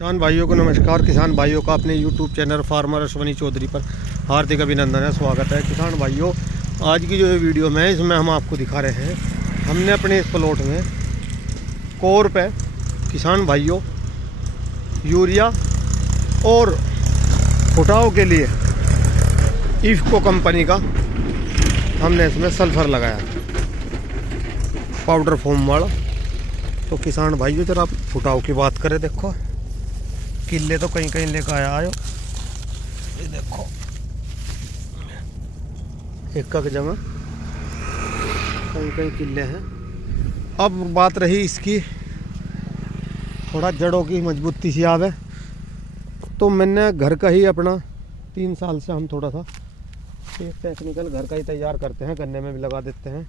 किसान भाइयों को नमस्कार। किसान भाइयों का अपने YouTube channel farmer Ashwani Chaudhary पर हार्दिक अभिनंदन है, स्वागत है। किसान भाइयों, आज की जो ये वीडियो में इसमें हम आपको दिखा रहे हैं, हमने अपने इस प्लॉट में कोर पे किसान भाइयों यूरिया और फुटाव के लिए इफ्को कंपनी का हमने इसमें सल्फर लगाया, पाउडर फॉर्म वाला। तो किसान भाइयों जरा फुटाव की बात करें, देखो किले तो कहीं कहीं लेकर आया हो, ये देखो एक जगह कहीं कहीं किले हैं। अब बात रही इसकी थोड़ा जड़ों की मजबूती सी आवे, तो मैंने घर का ही अपना 3 साल से हम थोड़ा सा एक टेक्निकल घर का ही तैयार करते हैं, गन्ने में भी लगा देते हैं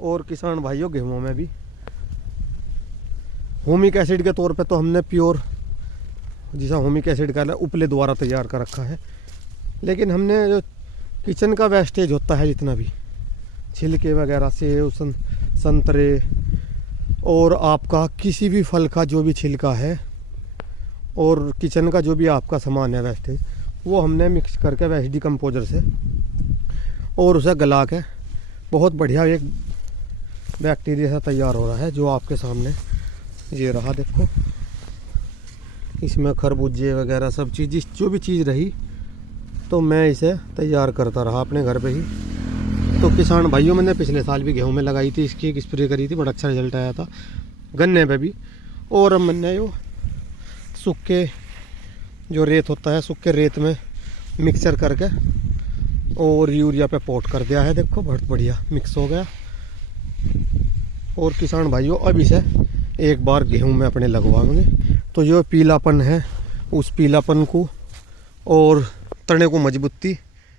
और किसान भाइयों गेहूं में भी। होमिक एसिड के तौर पे तो हमने प्योर जिसा होमिक एसिड का उपले द्वारा तैयार कर रखा है, लेकिन हमने जो किचन का वेस्टेज होता है जितना भी छिलके वगैरह से संतरे और आपका किसी भी फल का जो भी छिलका है और किचन का जो भी आपका सामान है वेस्टेज, वो हमने मिक्स करके वेस्ट डिकम्पोजर से और उसे गला के बहुत बढ़िया एक बैक्टीरिया से तैयार हो रहा है, जो आपके सामने ये रहा। देखो इसमें खरबूजे वगैरह सब चीज़ जो भी चीज़ रही, तो मैं इसे तैयार करता रहा अपने घर पे ही। तो किसान भाइयों, मैंने पिछले साल भी गेहूं में लगाई थी, इसकी एक स्प्रे करी थी, बड़ा अच्छा रिजल्ट आया था गन्ने पे भी। और अब मैंने वो सूखे जो रेत होता है, सूखे रेत में मिक्सचर करके और यूरिया पे पोट कर दिया है। देखो बहुत बढ़िया मिक्स हो गया। और किसान भाइयों, अब इसे एक बार गेहूं में अपने लगवाएंगे, तो जो पीलापन है उस पीलापन को और तने को मजबूती,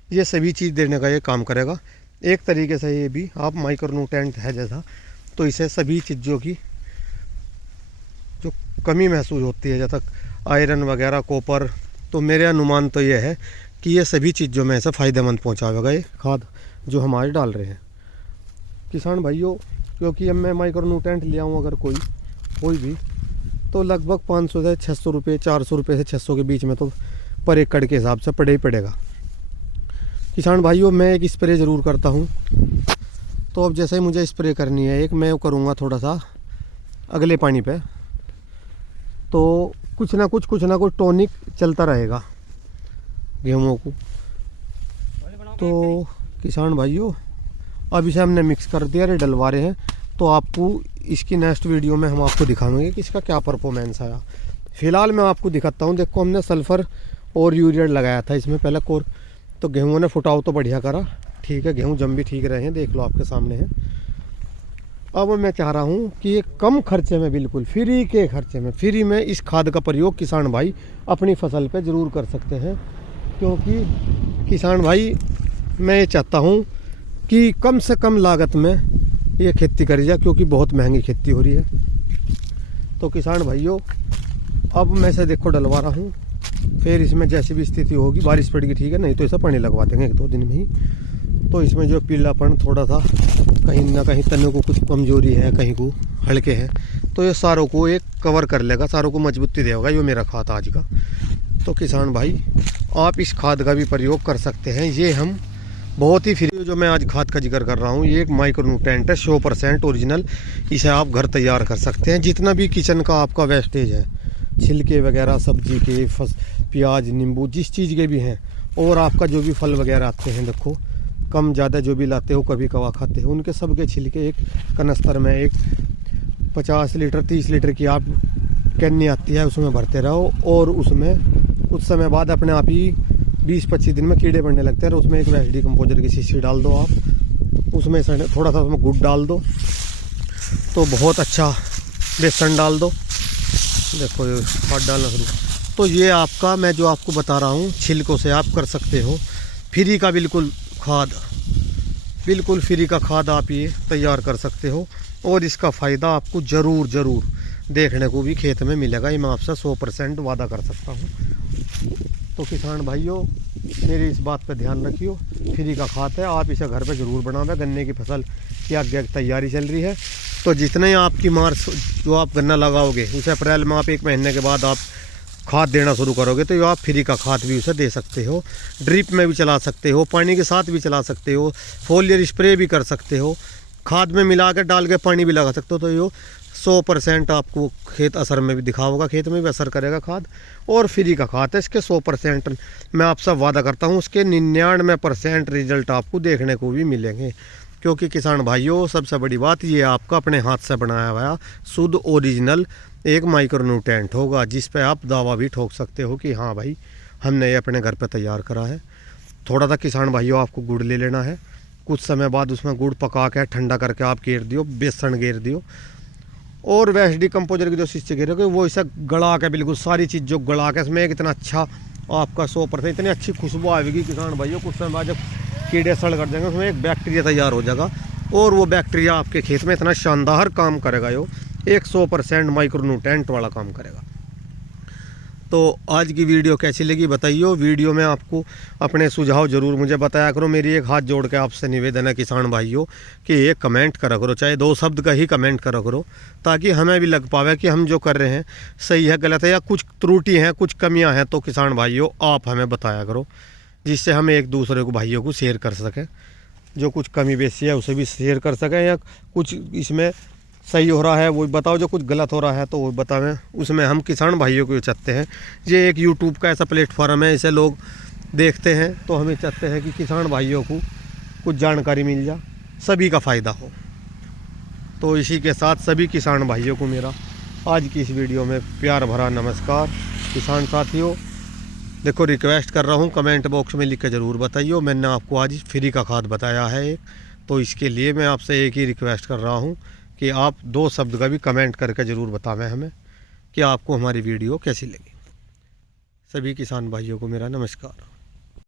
ये सभी चीज़ देने का ये काम करेगा। एक तरीके से ये भी आप माइक्रोन्यूट्रेंट है जैसा, तो इसे सभी चीज़ों की जो कमी महसूस होती है, जैसा आयरन वगैरह कॉपर, तो मेरे अनुमान तो ये है कि ये सभी चीज़ों में ऐसा फ़ायदेमंद पहुँचाएगा ये खाद जो हमारे डाल रहे हैं। किसान भाइयों, क्योंकि अब मैं माइक्रोन्यूट्रेंट ले आऊँ अगर कोई भी, तो लगभग 500 से 600 रुपये, 400 रुपये से 600 के बीच में तो पर एकड़ के हिसाब से पड़े ही पड़ेगा। किसान भाइयों, मैं एक स्प्रे ज़रूर करता हूँ, तो अब जैसे ही मुझे स्प्रे करनी है एक, मैं करूँगा थोड़ा सा अगले पानी पे, तो कुछ ना कुछ टॉनिक चलता रहेगा गेहूँ को। तो किसान भाइयों, अब इसे हमने मिक्स कर दिया, रे डलवा रहे हैं, तो आपको इसकी नेक्स्ट वीडियो में हम आपको दिखाएंगे कि इसका क्या परफॉर्मेंस आया। फिलहाल मैं आपको दिखाता हूँ। देखो हमने सल्फ़र और यूरिया लगाया था इसमें पहले कोर, तो गेहूँ ने फुटाव तो बढ़िया करा, ठीक है, गेहूँ जम भी ठीक रहे हैं, देख लो आपके सामने है। अब मैं चाह रहा हूँ कि ये कम खर्चे में, बिल्कुल फ्री के खर्चे में, फ्री में इस खाद का प्रयोग किसान भाई अपनी फसल पे ज़रूर कर सकते हैं। क्योंकि किसान भाई, मैं ये चाहता हूँ कि कम से कम लागत में ये खेती करी जाए, क्योंकि बहुत महंगी खेती हो रही है। तो किसान भाइयों, अब मैं इसे देखो डलवा रहा हूँ, फिर इसमें जैसी भी स्थिति होगी, बारिश पड़ेगी ठीक है, नहीं तो इसे पानी लगवा देंगे 1-2 दिन में ही। तो इसमें जो पीलापन थोड़ा सा कहीं ना कहीं तने को कुछ कमजोरी है, कहीं को हल्के हैं, तो ये सारों को एक कवर कर लेगा, सारों को मजबूती देगा। ये मेरा खाद आज का। तो किसान भाई, आप इस खाद का भी प्रयोग कर सकते हैं। ये हम बहुत ही फ्री, जो मैं आज खाद का जिक्र कर रहा हूँ, ये एक माइक्रोन्यूट्रेंट है, 100% ओरिजिनल। इसे आप घर तैयार कर सकते हैं। जितना भी किचन का आपका वेस्टेज है, छिलके वगैरह सब्जी के, प्याज नींबू जिस चीज़ के भी हैं, और आपका जो भी फल वगैरह आते हैं, देखो कम ज़्यादा जो भी लाते हो, कभी कवा खाते हो, उनके सब के छिलके एक कनस्तर में, एक 50 लीटर 30 लीटर की आप कैनी आती है, उसमें भरते रहो, और उसमें कुछ समय बाद अपने आप ही 20-25 दिन में कीड़े बढ़ने लगते हैं। और उसमें एक वेस्ट डिकम्पोजर की शीशी डाल दो आप, उसमें थोड़ा सा उसमें गुड़ डाल दो, तो बहुत अच्छा बेसन डाल दो, देखो ये खाद डालना शुरू। तो ये आपका, मैं जो आपको बता रहा हूँ, छिलकों से आप कर सकते हो फ्री का, बिल्कुल फ्री का खाद आप ये तैयार कर सकते हो। और इसका फ़ायदा आपको ज़रूर देखने को भी खेत में मिलेगा, ये मैं आपसे 100% वादा कर सकता हूँ। तो किसान भाइयों, मेरी इस बात पे ध्यान रखियो, फ्री का खाद है, आप इसे घर पे ज़रूर बनावे। गन्ने की फसल की आगे तैयारी चल रही है, तो जितने आपकी मार्च जो आप गन्ना लगाओगे, उसे अप्रैल में आप 1 महीने के बाद आप खाद देना शुरू करोगे तो आप फ्री का खाद भी उसे दे सकते हो, ड्रिप में भी चला सकते हो, पानी के साथ भी चला सकते हो, फोलियर स्प्रे भी कर सकते हो, खाद में मिला के डाल के पानी भी लगा सकते हो। तो ये 100% आपको खेत असर में भी दिखा होगा, खेत में भी असर करेगा खाद। और फ्री का खाद है इसके 100%, मैं आपसे वादा करता हूँ उसके 99% रिजल्ट आपको देखने को भी मिलेंगे। क्योंकि किसान भाइयों, सबसे बड़ी बात ये आपका अपने हाथ से बनाया हुआ शुद्ध ओरिजिनल एक माइक्रोन्यूट्रेंट होगा, जिस पे आप दावा भी ठोक सकते हो कि हाँ भाई हमने ये अपने घर पे तैयार करा है। थोड़ा सा किसान भाइयों आपको गुड़ ले लेना है, कुछ समय बाद उसमें गुड़ पका के ठंडा करके आप गेर दियो, बेसन गेर दियो, और वेस्ट डिकम्पोजर की जो शीशे गिरोगे वो इसे गला के बिल्कुल सारी चीज़ जो गला के इसमें एक इतना अच्छा आपका 100% इतनी अच्छी खुशबू आएगी किसान भाइयों। कुछ समय बाद जब कीड़े सड़ कर जाएंगे उसमें एक बैक्टीरिया तैयार हो जाएगा, और वो बैक्टीरिया आपके खेत में इतना शानदार काम करेगा, यो 100% माइक्रोन्यूट्रेंट वाला काम करेगा। तो आज की वीडियो कैसी लगी बताइए। वीडियो में आपको अपने सुझाव ज़रूर मुझे बताया करो। मेरी एक हाथ जोड़ के आपसे निवेदन है किसान भाइयों कि एक कमेंट करा करो, चाहे 2 शब्द का ही कमेंट करा करो, ताकि हमें भी लग पावे कि हम जो कर रहे हैं सही है गलत है, या कुछ त्रुटि हैं कुछ कमियां हैं तो किसान भाइयों आप हमें बताया करो, जिससे हम एक दूसरे को भाइयों को शेयर कर सकें। जो कुछ कमी बेसी है उसे भी शेयर कर सकें, या कुछ इसमें सही हो रहा है वो बताओ, जो कुछ गलत हो रहा है तो वो बतावें। उसमें हम किसान भाइयों को चाहते हैं, ये एक यूट्यूब का ऐसा प्लेटफॉर्म है, इसे लोग देखते हैं तो हमें चाहते हैं कि किसान भाइयों को कुछ जानकारी मिल जाए, सभी का फ़ायदा हो। तो इसी के साथ सभी किसान भाइयों को मेरा आज की इस वीडियो में प्यार भरा नमस्कार। किसान साथियों देखो, रिक्वेस्ट कर रहा हूँ, कमेंट बॉक्स में लिख के ज़रूर बताइए। मैंने आपको आज फ्री का खाद बताया है एक, तो इसके लिए मैं आपसे एक ही रिक्वेस्ट कर रहा हूँ कि आप 2 शब्द का भी कमेंट करके ज़रूर बतावें हमें कि आपको हमारी वीडियो कैसी लगी। सभी किसान भाइयों को मेरा नमस्कार।